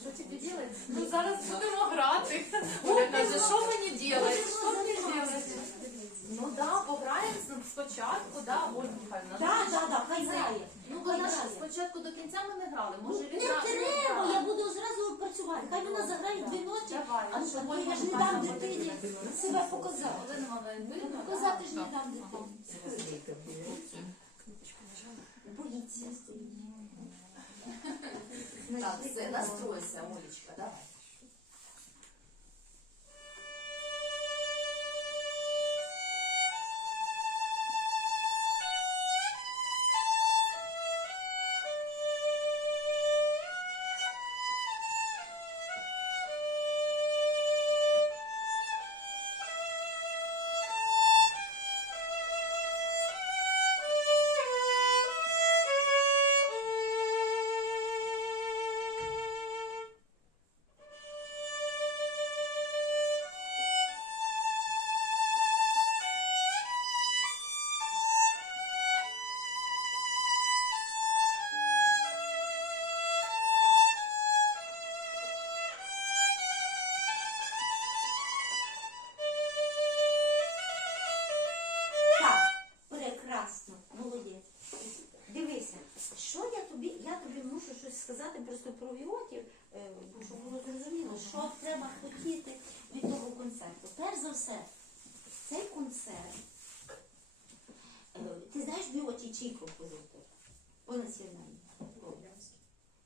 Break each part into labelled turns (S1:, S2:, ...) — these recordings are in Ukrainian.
S1: Що тобі делать? Ну зараз будемо грати. Оля каже, що мені делать? Що мені робити? Ну да, пограємо спочатку, да, Ольга Михайловна.
S2: Так, так, так, хай грає.
S1: Ну, вона ж спочатку до кінця ми не грали.
S2: Ну,
S1: Може
S2: не треба, я буду зразу працювати. Хай вона заграє дві ночі,
S1: Давай,
S2: а ну, я ж не дам дитині
S1: буде.
S2: себе показати.
S1: Олена Валентинівна,
S2: Показати ж не дам дитині. Боїться.
S1: Так, все, настройся, Олечка, давай.
S2: Віоті чий композитор? По національній.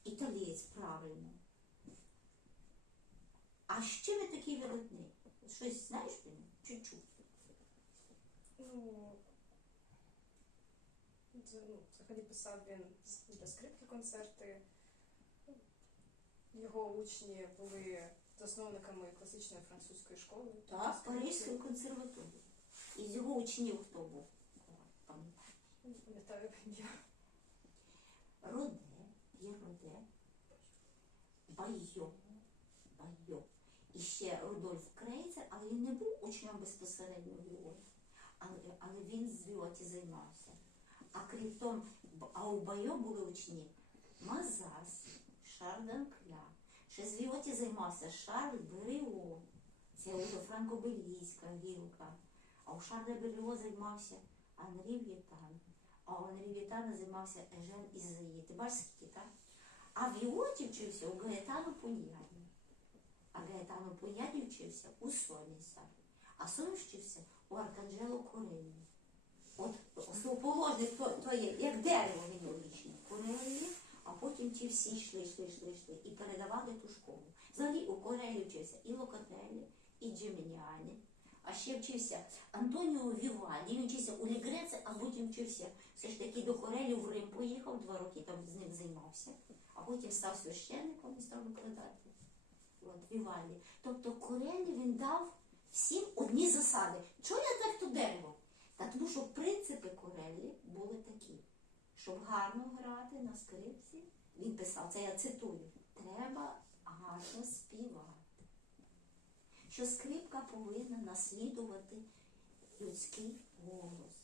S2: Італієць, правильно. А що ви такий видатний? Щось знаєш про нього? Чуть-чуть.
S3: Ну, це, ну, взагалі писав він для скрипки концерти. Його учні були засновниками класичної французької школи.
S2: Так. Паризької консерваторії. Із його учнів хто був? Пам'ятаю.
S3: Не пам'ятаю ім'я.
S2: Роде, є Роде, Байо, Байо. І ще Рудольф Крейцер, але він не був учнем безпосередньо Віоті. Але, але він з Віоті займався. А крім того, а у Байо були учні Мазас, Шардан Кля. Ще з Віоті займався Шарль Беріо. Це уже франкобелійська гілка. А у Шарля Берліо займався Анрі В'єтан. А у Анрі В'єтана займався Ежен Ізаї. Ти бачиш скільки, так? А Віоті вчився у Гаетану Пуньяні. А Гаетану Пуньяні вчився у Соніса. А Сон вчився у Арканджело Корелі. От основоположник то, то є, як дерево генеалогічне. Корелі, а потім ті всі йшли, йшли, йшли, йшли і передавали ту школу. Взагалі у Корелі вчився і Локателі, і Джемініані. А ще вчився Антоніо Вівальді, він вчився у Лігреце, а потім вчився все ж таки до Корелі в Рим поїхав, два роки там з ним займався, а потім став священником і став викладати. От, Вівальді. Тобто Корелі він дав всім одні засади. Чого я так то дерево? Та тому що принципи Корелі були такі, щоб гарно грати на скрипці, він писав, це я цитую, треба гарно. Що скрипка повинна наслідувати людський голос.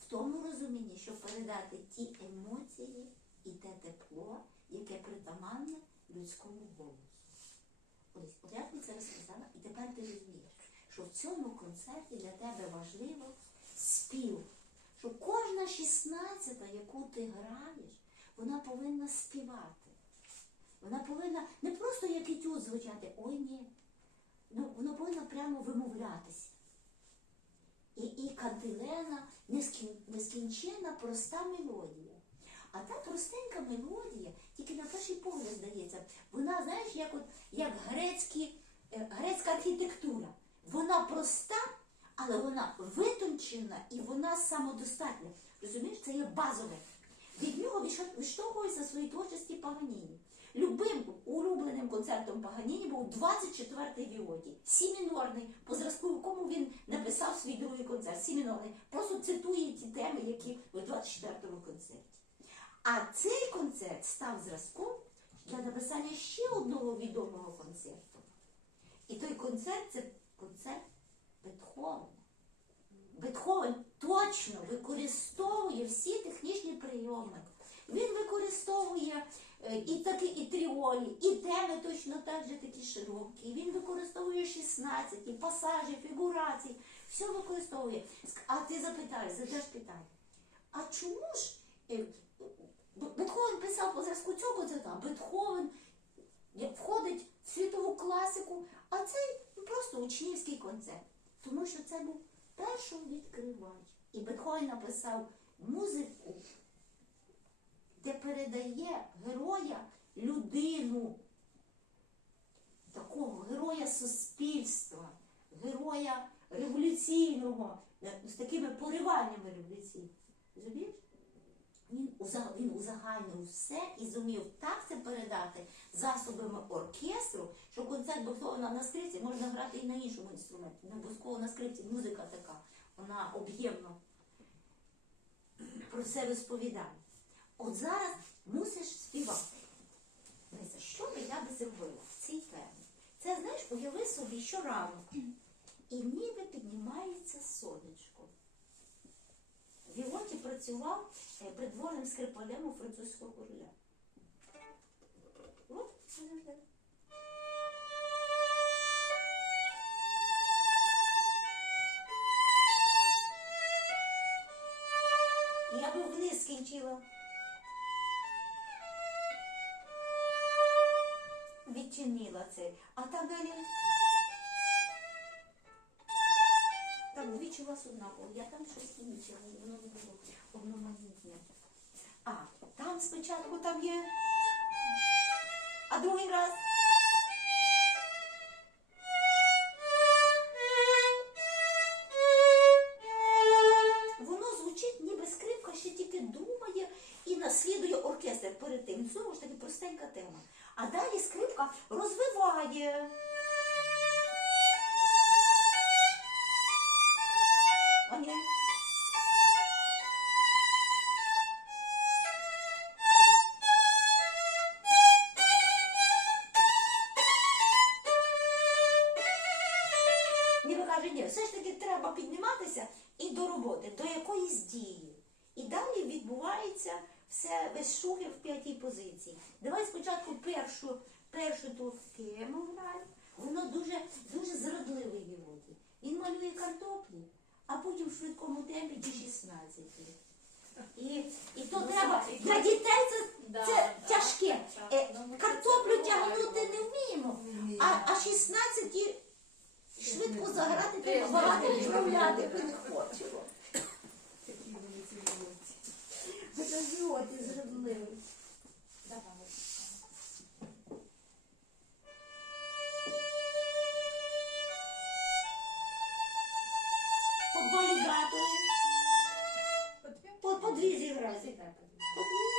S2: В тому розумінні, щоб передати ті емоції і те тепло, яке притаманне людському голосу. Ось, от я тобі це розказала, і тепер ти розумієш, що в цьому концерті для тебе важливо спів. Що кожна шістнадцята, яку ти граєш, вона повинна співати. Вона повинна не просто як етюд звучати, ой ні. Ну, воно повинно прямо вимовлятися. І, і кантилена нескін- нескінченна проста мелодія. А та простенька мелодія, тільки на перший погляд здається, вона, знаєш, як, от, як грецькі, е, грецька архітектура. Вона проста, але вона витончена і вона самодостатня. Розумієш, це є базове. Від нього відш- відштовхується в своїй творчості Паганіні. Любим улюбленим концертом Паганіні був 24-й Віоті, сі мінорний, по зразку якому він написав свій другий концерт. Сі мінорний. Просто цитує ті теми, які в 24-му концерті. А цей концерт став зразком для написання ще одного відомого концерту. І той концерт це концерт Бетховена. Бетховен точно використовує всі технічні прийоми. Він використовує е, і такі, і тріолі, і теми точно так же такі широкі. Він використовує 16, і пасажі, фігурації. Все використовує. А ти запитаєш, задаш питання. А чому ж е, Бетховен писав по зразку цього язика, Бетховен входить в світову класику, а цей просто учнівський концерт. Тому що це був перший відкривач. І Бетховен написав музику, де передає героя людину, такого героя суспільства, героя революційного, з такими пориваннями революційними. Розумієш? Він, він узагальнив все і зумів так це передати засобами оркестру, що концерт Бетховена на скрипці можна грати і на іншому інструменті. Не обов'язково на скрипці музика така, вона об'ємно про все розповідає. От зараз мусиш співати. Леся, що би я би зробила в цій темі? Це, знаєш, уяви собі, що рано. І ніби піднімається сонечко. Віонті працював е, придворним скрипалем у французького короля. Я би вниз скінчила. Відчинила це. А там далі. Там двічі у вас однаково. Я там щось інше, воно не було одноманітне. А, там спочатку там є. А другий раз. Ще тільки думає і наслідує оркестр перед тим. Знову ж таки простенька тема. А далі скрипка розвиває. Ніби каже, ні, все ж таки треба підніматися і до роботи, до якоїсь дії. І далі відбувається все весь шухер в п'ятій позиції. Давай спочатку першу, першу ту тему граємо. Воно дуже, дуже зрадливий Віводі. Він малює картоплі, а потім в швидкому темпі до 16. І, і то
S1: Ну,
S2: треба
S1: так,
S2: для дітей це,
S1: Да,
S2: це
S1: да,
S2: тяжке.
S1: так.
S2: Е,
S1: Ну,
S2: Картоплю
S1: це
S2: тягнути не вміємо, а, а 16 швидко заграти треба багато відправляти ми не хочемо. От і зрадливий.
S1: Давай.
S2: По
S3: дві
S2: зіграти. По дві.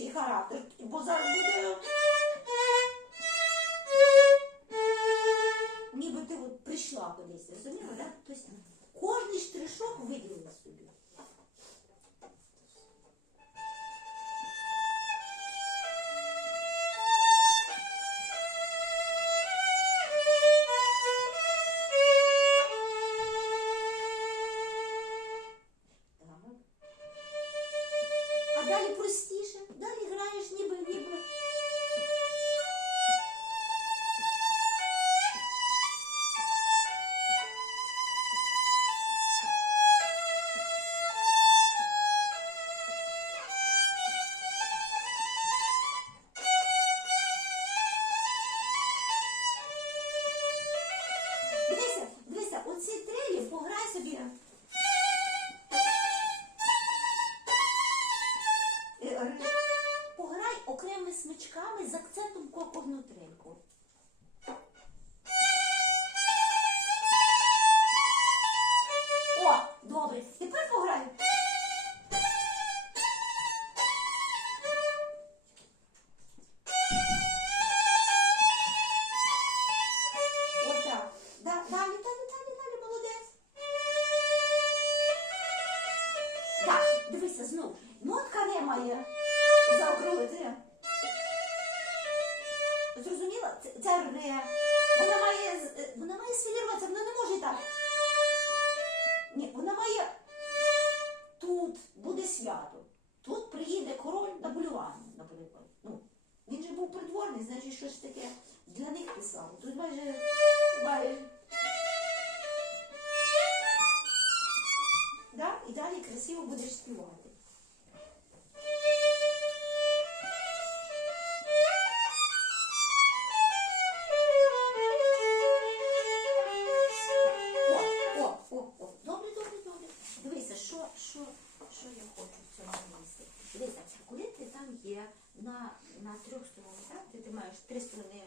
S2: Бадьоріший характер, бо зараз буде. Що я хочу в цьому місці. Дивіться, коли ти там є на, на трьох струнах, ти маєш три струни.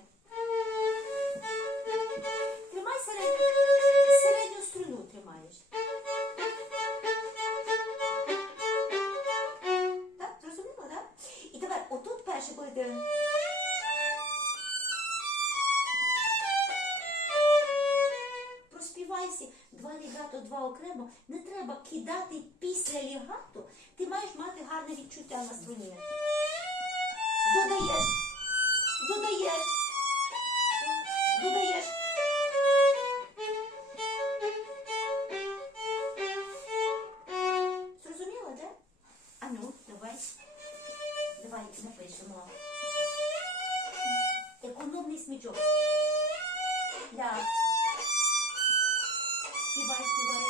S2: device device.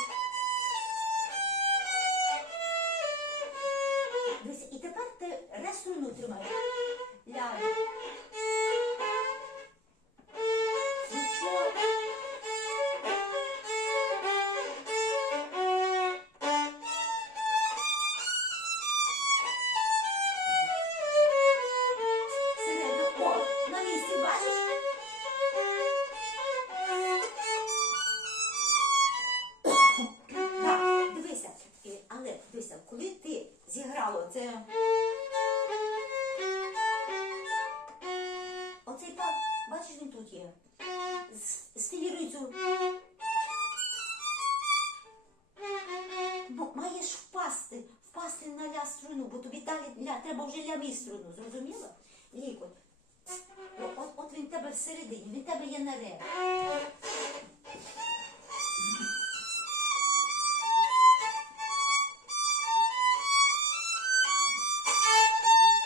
S2: Всередині, він тебе є на ре.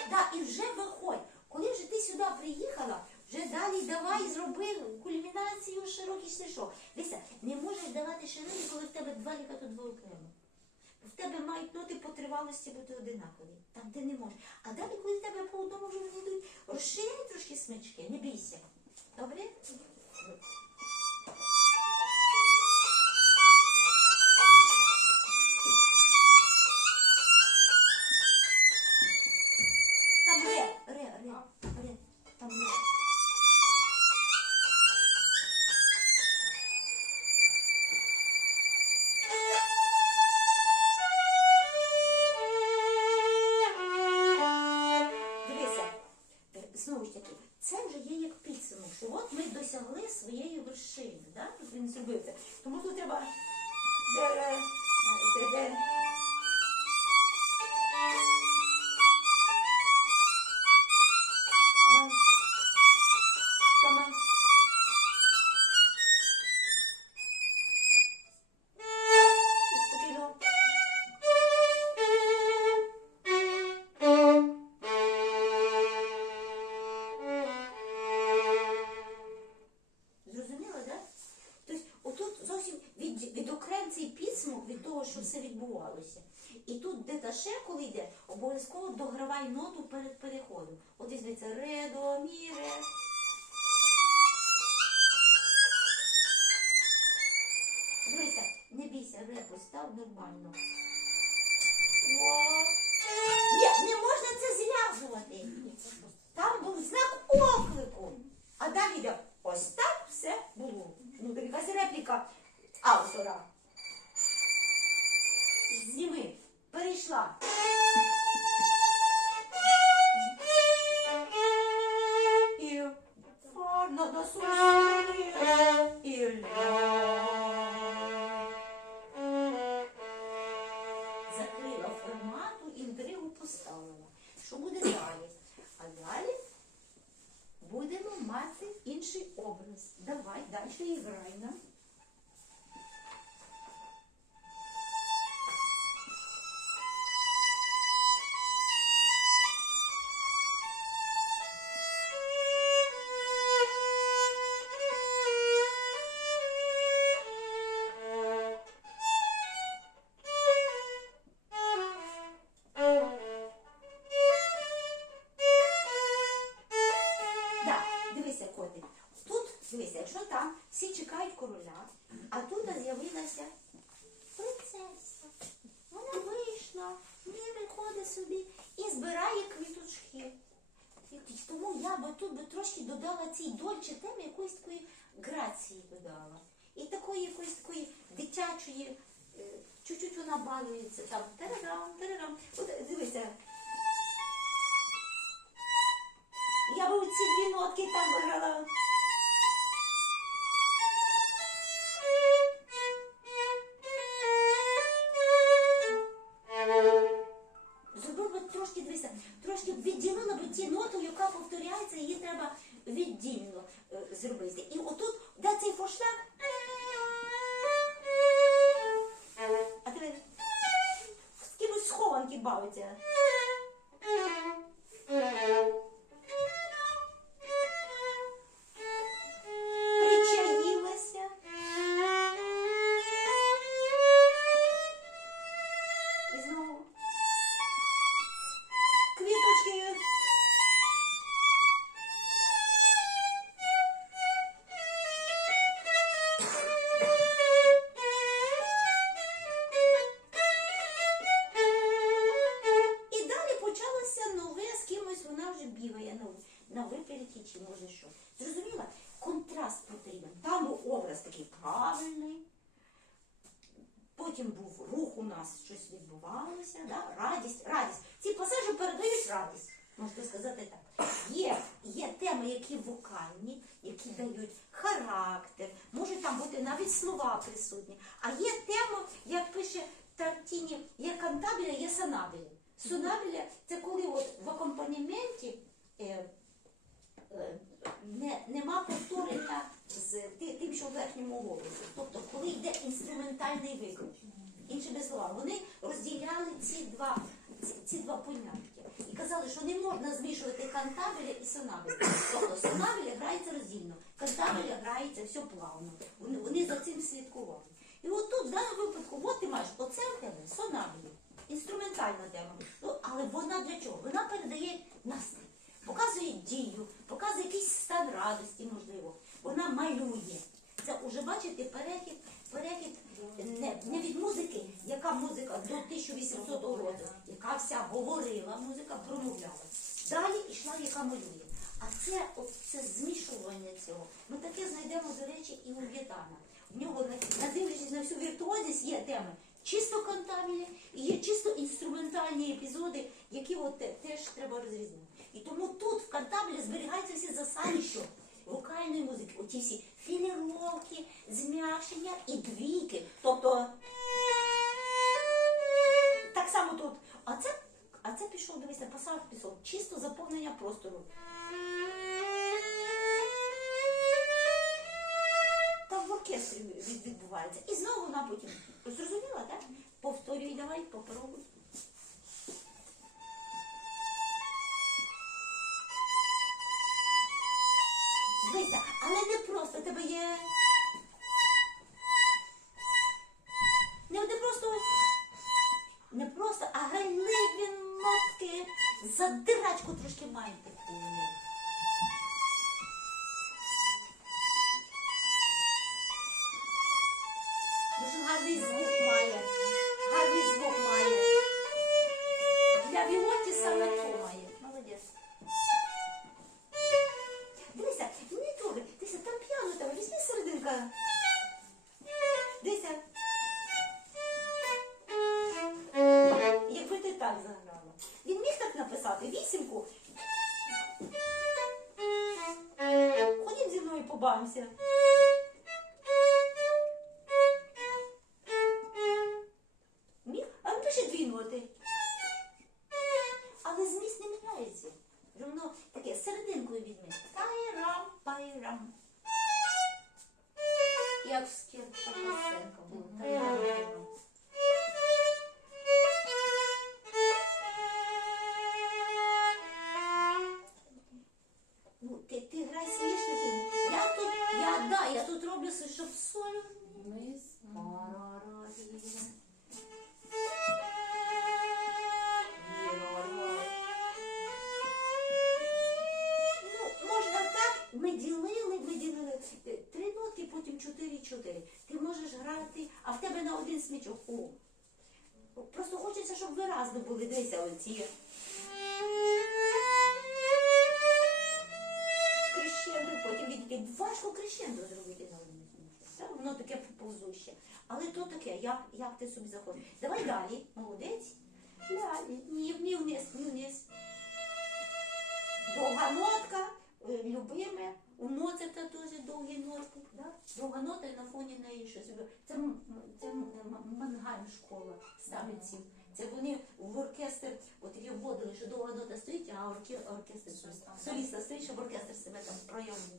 S2: Да, і вже виходь. Коли вже ти сюди приїхала, вже далі давай зроби кульмінацію широкий стишок. Дивися, не можеш давати ширини, коли в тебе два ліка, то. В тебе мають ноти по тривалості бути одинакові. Там ти не можеш. А далі, коли в тебе по одному вони йдуть, розширяй трошки смички, не бійся. Добре? Там ре, ре, ре, ре, там ре. Вершини, да? Він зробив. Тому тут треба. Не бійся, репу, став нормально. О! Ні, не можна це зв'язувати. Там був знак оклику. А далі йде ось так все було. Ну, якась репліка автора. Зніми. Перейшла. Там всі чекають короля, а тут з'явилася принцеса. Вона вийшла, мірі ходить собі і збирає квіточки. І Тому я би тут би трошки додала цій дольче темі якоїсь такої грації додала. І такої якоїсь такої дитячої, е, чуть-чуть вона балується там, терерам, терерам. От дивися, я би у ці дві нотки там виграла. Ті ноти, яка повторяється, її треба віддільно е, зробити. І отут, де цей форштаг, а тебе з кимось схованки бавиться. Щось відбувалося, да? радість, радість. Ці пасажі передають радість, можна сказати так. Є, є теми, які вокальні, які дають характер, можуть там бути навіть слова присутні. А є тема, як пише Тартіні, є кантабіля, є санабіля. Сонабіля це коли от в акомпаніменті е, е, не, нема повторення з тим, що в верхньому голосі. Тобто, коли йде інструментальний виклик. Іншими словами, вони розділяли ці два, ці, ці два поняття. І казали, що не можна змішувати кантабеля і сонабеля. Тобто сонабеля грається роздільно, кантабеля грається все плавно. Вони, вони за цим слідкували. І от тут в даному випадку, от ти маєш оце в тебе сонабелі. Інструментальна тема. Ну, але вона для чого? Вона передає настрій, показує дію, показує якийсь стан радості, можливо. Вона малює. Це вже бачите перехід, перехід не, не від музики, яка музика до 1800 року, яка вся говорила, музика промовляла. Далі йшла, яка малює. А це, це змішування цього. Ми таке знайдемо, до речі, і у В'єтана. В нього, надивлячись на всю віртуозність, є теми чисто кантабілі і є чисто інструментальні епізоди, які от теж треба розрізнити. І тому тут в кантабілі зберігаються всі засади, що вокальної музики, оті всі філіровки, зм'якшення і двійки. Тобто так само тут. А це, а це пішов, дивися, пасаж пішов, чисто заповнення простору. Там в оркестрі відбувається. І знову вона потім. Зрозуміла, так? Повторюй, давай, попробуй. Дивися, але не просто тебе є. Не, просто. Не просто, а грайливі нотки. Задирачку трошки мають таку. Але зміст не як, як ти собі заходиш. Давай далі, молодець. Далі. Ні, ні вниз, ні вниз. Довга нотка, е, любиме. У Моцарта теж довгі нотки. Да? Довга нота на фоні неї щось. Це, це Мангайм школа ставиться. Це вони в оркестр от такі вводили, що довга нота стоїть, а орке- оркестр соліста стоїть, щоб оркестр себе там проявив.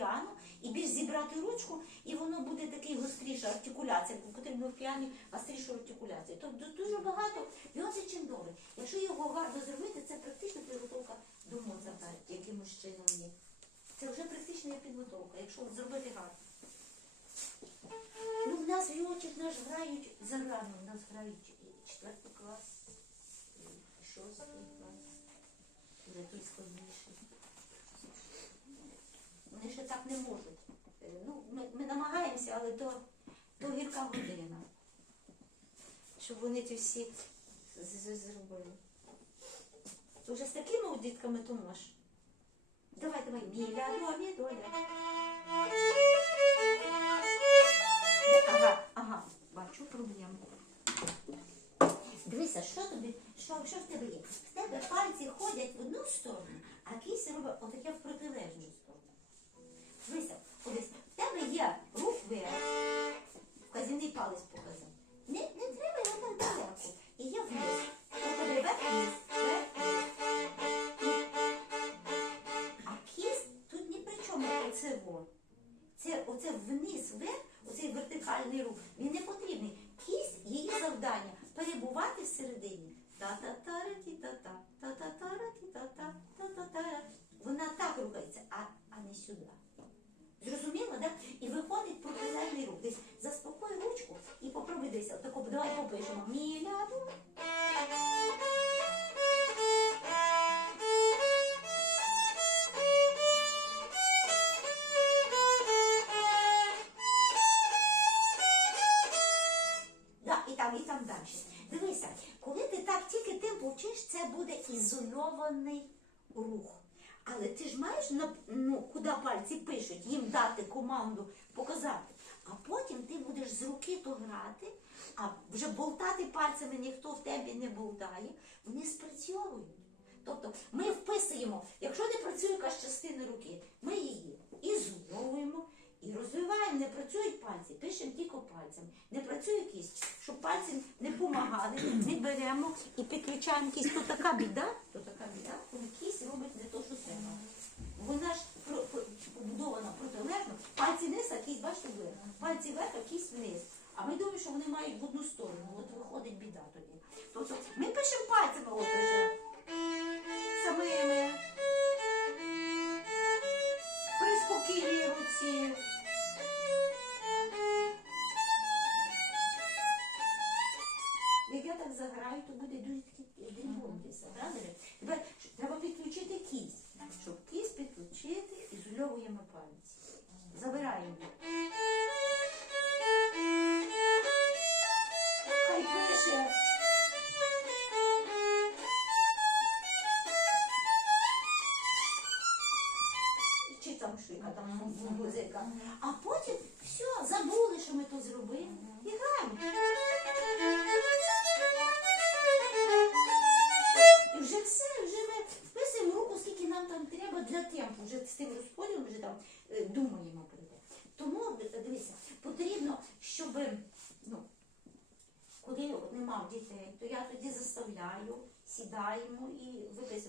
S2: Смічок і більш зібрати ручку, і воно буде такий гостріша артикуляція. Потрібно в піані гострішу артикуляцію. Тобто дуже багато. І оце чим добре. Якщо його гарно зробити, це практично підготовка до Моцарта, якимось чином є. Це вже практична підготовка, якщо зробити гарно. Ну, в нас віочок наш грають зарано, в нас грають четвертий клас, і шостий клас. Вже той складніший. Вони ще так не можуть. Е, Ну, ми, ми намагаємося, але то, то гірка година. Щоб вони ті всі зробили. То вже з такими дітками то можеш. Давай, давай, міля, до, доля. Ага, ага, бачу проблему. Дивися, що тобі, що, що в тебе є? В тебе пальці ходять в одну сторону, а кість робить отаке в протилежну. Дивися, ось в тебе є рух вверх, вказівний палець показав. Не, не треба його так далеко. І є вниз. У тебе вверх вниз. А кість тут ні при чому оце во. Це оце вниз, вверх, оцей вертикальний рух, він не потрібний. Кість, її завдання перебувати всередині. Та-та-та-ра-ті-та-та, та-та-та-ра-ті-та-та, та-та-та-ра. Вона так рухається, а, а не сюди. Зрозуміло, да? І виходить протилежний рух. Десь заспокой ручку і попробуй десь. Отако, давай попишемо. Міля, Да, і там, далі. Дивися, коли ти так тільки темпо вчиш, це буде ізольований рух. Але ти ж маєш ну, куди пальці пишуть, їм дати команду показати. А потім ти будеш з руки то грати, а вже болтати пальцями ніхто в тебе не болтає, вони спрацьовують. Тобто ми вписуємо, якщо не працює якась частина руки, ми її ізольовуємо і роз пишемо тільки пальцем. Не працює кість, щоб пальці не допомагали. Ми беремо і підключаємо кість. То така біда, то така біда, коли кість робить треба. Вона ж побудована протилежно. Пальці вниз, а кість, бачите, вверх. Пальці вверх, а кість вниз. А ми думаємо, що вони мають в одну сторону. От виходить біда тоді. Тобто ми пишемо пальцями, от пишемо. Самими. При спокійній руці. Як я так заграю, то буде дуже такий дрібонтися, правда? Тепер ш- треба підключити кість. Щоб кість підключити, ізольовуємо. Забираємо.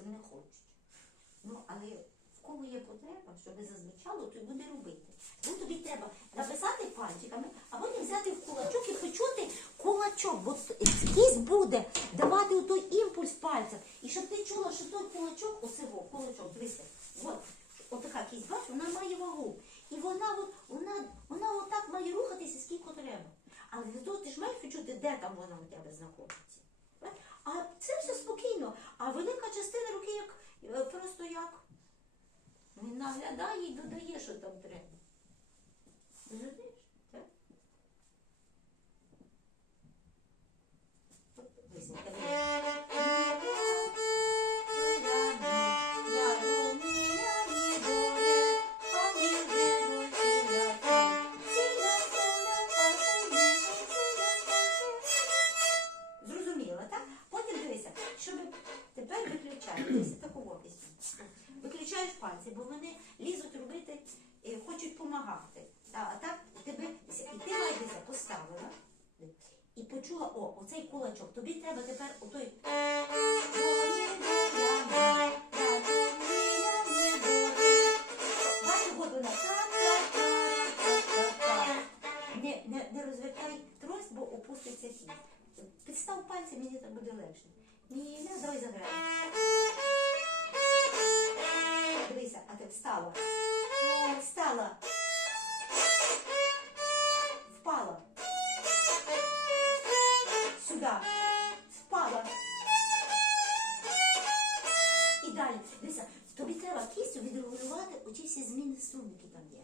S2: Виписуємо, не хочуть. Ну, але в кого є потреба, щоб зазвичало, то й буде робити. Ну тобі треба написати пальчиками, а потім взяти в кулачок і почути кулачок, бо кість буде давати той імпульс пальцем. І щоб ти чула, що той кулачок, оце во, кулачок, дивися, от, от така кість, бачиш, вона має вагу. І вона, от, вона, вона отак має рухатися, скільки треба. Але для того ти ж маєш почути, де там вона у тебе знаходиться. А це все спокійно. А велика частина руки як е, просто як наглядає і додає, що там треба. Розумієш? Так? От, тепер виключаєш, дивися таку пісню. Виключаєш пальці, бо вони лізуть робити, е, хочуть допомагати. А, так тебе і ти майдися поставила і почула, о, оцей кулачок. Тобі треба тепер отой. Не, розвертай трость, бо опуститься кість. Підстав пальці, мені так буде легше. Ні, не, давай заграємо. Дивися, а ти встала. Встала. Впала. Сюди. Впала. І далі. Дивися, тобі треба кістю відрегулювати оці всі зміни струн, які там є.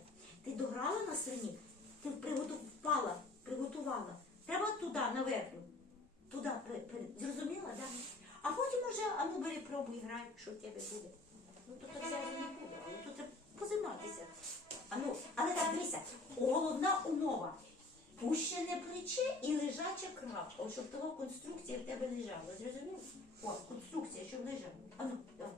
S2: Ти дограла на струні, ти впала, приготувала. Треба туди, наверху. Туди, при- при- зрозуміла, так? А потім уже, а ну бери пробуй, грай, що в тебе буде. Ну тут так зараз не буде, але тут треба позайматися. А ну, але дивися, головна умова. Пущене плече і лежача крапка. От щоб того конструкція в тебе лежала. Зрозумів? О, конструкція, щоб лежала. А ну, давай.